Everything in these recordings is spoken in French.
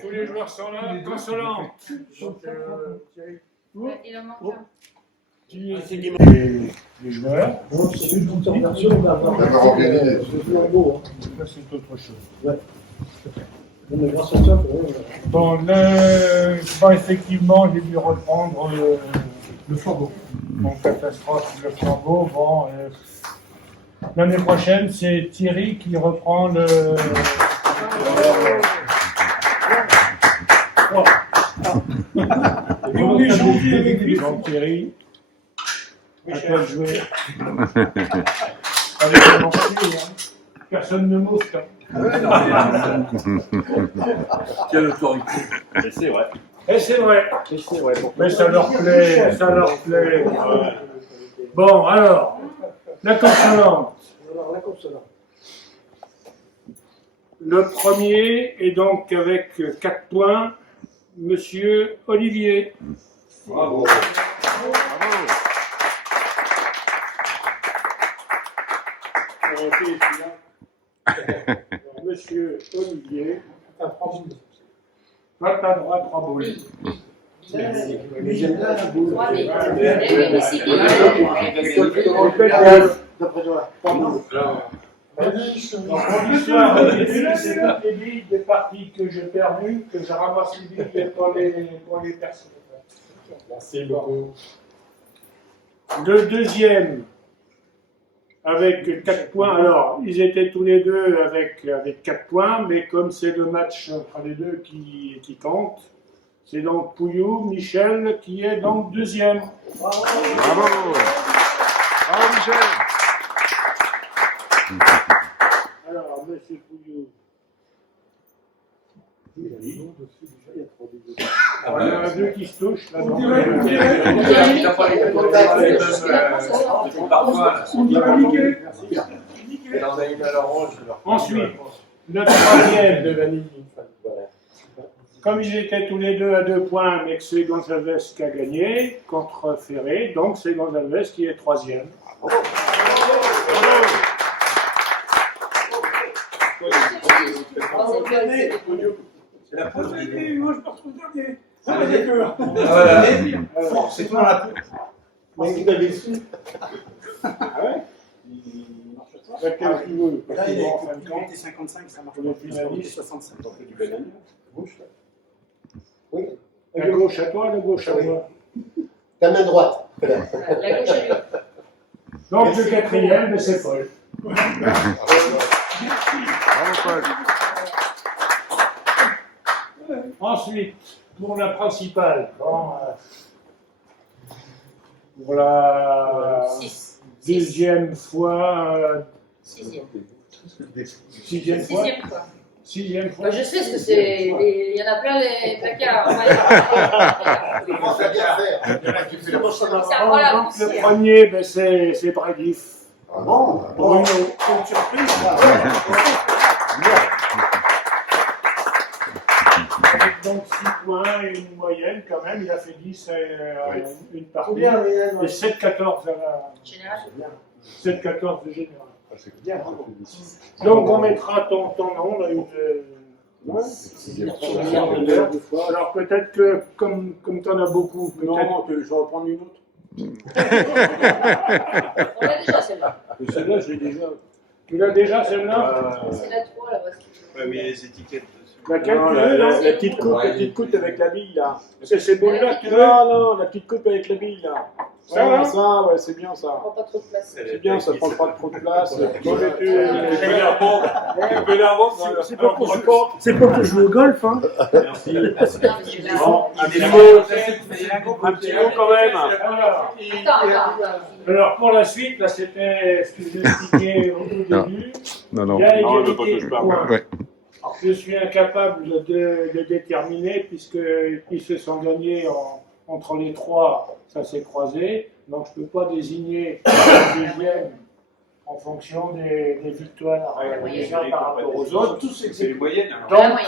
Tous les joueurs sont là, consolants. Il en manque un. Les joueurs. C'est une version d'avoir. Ça, c'est autre chose. Bon, Bon, effectivement, j'ai dû reprendre le flambeau. mon catastrophe, le flambeau. Bon, l'année prochaine, c'est Thierry qui reprend le. Et on est gentil avec lui. Donc, Thierry, à toi de jouer. Avec un mortier, hein. Personne ne mouffe. Hein. Quelle autorité. C'est vrai. Et c'est vrai. Mais ça leur plaît, ça leur plaît. Bon, alors, la consonante. Le premier est donc avec 4 points, Monsieur Olivier. Bravo. Monsieur Olivier. Va à droite, 3 boules. En histoire, c'est toutes les billes des parties que j'ai perdues, que je ramasse les billes pour les personnes. Merci beaucoup. Le deuxième, avec 4 points. Alors, ils étaient tous les deux avec 4 points, mais comme c'est le match entre les deux qui compte, c'est donc Pouillou, Michel, qui est donc deuxième. Bravo. Bravo, Michel. Alors, monsieur Pouillou. Alors, il y en a deux qui se touchent. Là, ensuite, le troisième de vanille. Comme ils étaient tous les deux à 2 points, mais que c'est Gonzalez qui a gagné contre Ferré, donc c'est Gonzalez qui est troisième. C'est la première année, moi je me retrouve dernier. Ah, d'accord. C'est toi dans la peau. Moi qui t'avais su. Ah ouais? Laquelle tu veux? Là, Parce que il bon, en fin de compte, était 55, ça marche pour les pas. finalistes, 65. Du banane. Gauche, là. Oui. la gauche à toi, la gauche à moi. Ta main droite. La gauche à lui. Donc le quatrième, mais c'est Paul. Bravo, Paul. Ensuite, pour la principale, pour la 6. deuxième fois, 6e. sixième fois, 6e fois. sixième fois. Bah, je sais ce que c'est. Il y en a plein les placards. Comment ça bien faire? Il y en a qui fait la Ça prend la Donc le poussière. premier, ben, c'est Bradif. Ah bon? Bruno. C'est une surprise, là. Avec donc 6 points et une moyenne quand même. Il a fait 10 une partie. Combien, Et mais 7-14 à la... Général. 7-14 de général. c'est bien, bravo. Donc on mettra ton nom là, alors peut-être que comme tu en as beaucoup, peut-être. Non, je vais reprendre une autre. On a déjà celle-là. Mais celle-là, je l'ai déjà. Tu l'as déjà celle-là? C'est la 3 là-bas. Ouais, mais les étiquettes. Laquelle Non, tu veux, non la petite coupe avec la bille, là. C'est ces boules-là que tu veux? Non, la petite coupe avec la bille, là. Ça, là? Ça, ouais, c'est bien, Ça ça. prend pas trop de place. C'est bien, ça prend pas trop de place. C'est pas pour jouer au golf, hein. Merci. Non, mais c'est là. Bon, un petit mot quand même. Attends. Alors pour la suite, là c'était ce que j'ai expliqué au début. Non. Il y a Non, égalité je ne de touche pas. points. Ouais. Je suis incapable de déterminer puisqu'ils se sont gagnés entre les trois, ça s'est croisé. Donc je ne peux pas désigner le deuxième en fonction des victoires les uns par rapport aux autres. C'est les moyennes alors.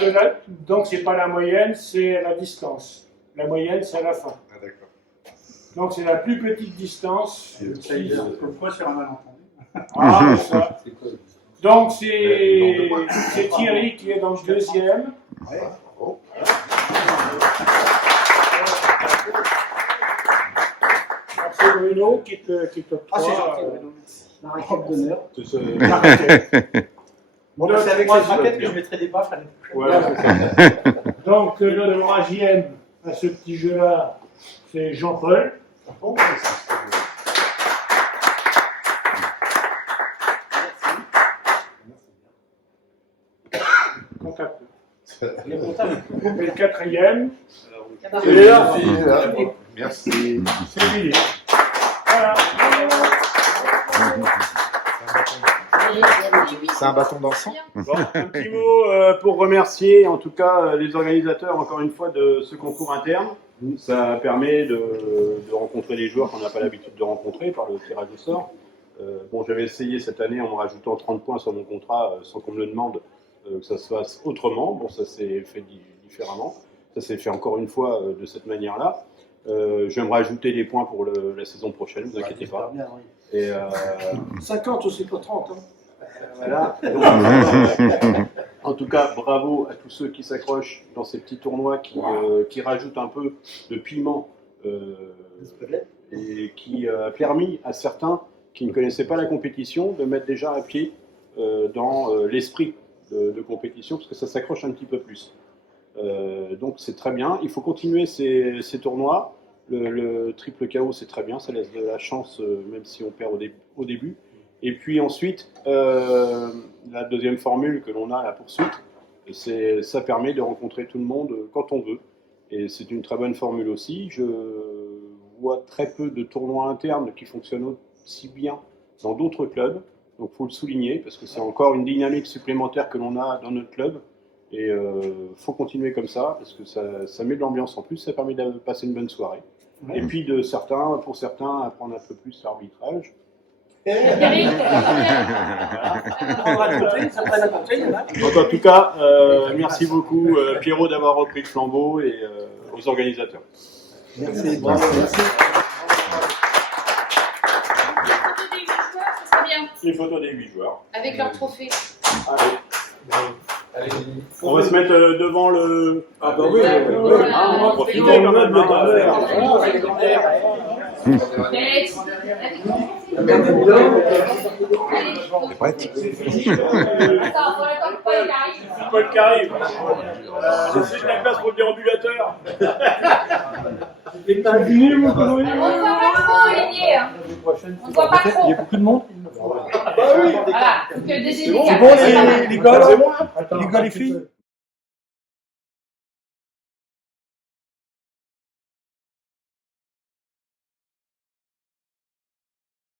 Donc c'est pas la moyenne, c'est la distance. La moyenne, c'est à la fin. Ah, d'accord. Donc c'est la plus petite distance. Comme quoi, sur un malentendu. Ah, ça. Donc c'est Thierry qui est dans le deuxième. C'est Bruno qui te Ah, c'est prend, gentil, Bruno. La raquette d'honneur. la raquette. Bon, bah, c'est avec cette raquette que je mettrai des baffes l'année prochaine. Voilà, c'est ça. Donc le troisième à ce petit jeu-là, c'est Jean-Paul. Contact. Il est comptable. Et le quatrième, Merci. c'est Billy. Voilà. C'est un bâton dansant. Bon, un petit mot pour remercier en tout cas les organisateurs encore une fois de ce concours interne. Ça permet de rencontrer des joueurs qu'on n'a pas l'habitude de rencontrer par le tirage au sort. Bon, j'avais essayé cette année en me rajoutant 30 points sur mon contrat sans qu'on me le demande que ça se fasse autrement. Bon, ça s'est fait différemment. Ça s'est fait encore une fois de cette manière-là. J'aimerais ajouter des points pour la saison prochaine, ne vous inquiétez pas. Bien, oui. Et 50 aussi, pas 30. Hein. voilà. Donc, en tout cas, bravo à tous ceux qui s'accrochent dans ces petits tournois qui rajoutent un peu de piment et qui a permis à certains qui ne connaissaient pas la compétition de mettre déjà un pied dans l'esprit de compétition parce que ça s'accroche un petit peu plus. Donc c'est très bien. Il faut continuer ces tournois. Le triple KO, c'est très bien. Ça laisse de la chance, même si on perd au début. Et puis ensuite, la deuxième formule que l'on a, la poursuite, ça permet de rencontrer tout le monde quand on veut. Et c'est une très bonne formule aussi. Je vois très peu de tournois internes qui fonctionnent aussi bien dans d'autres clubs. Donc il faut le souligner, parce que c'est encore une dynamique supplémentaire que l'on a dans notre club. Et il faut continuer comme ça, parce que ça met de l'ambiance en plus, ça permet de passer une bonne soirée. Ouais. Et puis pour certains, apprendre un peu plus l'arbitrage. Donc en tout cas, merci beaucoup Pierrot d'avoir repris le flambeau et aux organisateurs. Merci, bravo, merci. Les photos des 8 joueurs. Avec leur trophée. Allez. On va se mettre devant le... Ah bah oui, on va profiter quand même. C'est pratique. Attends, on attend que Paul arrive. Paul qui arrive. Laissez de la place pour le déambulateur. On ne voit pas trop, Olivier. On ne voit pas trop. Il y a beaucoup de monde. Voilà, faut que des C'est bon les gars, les filles.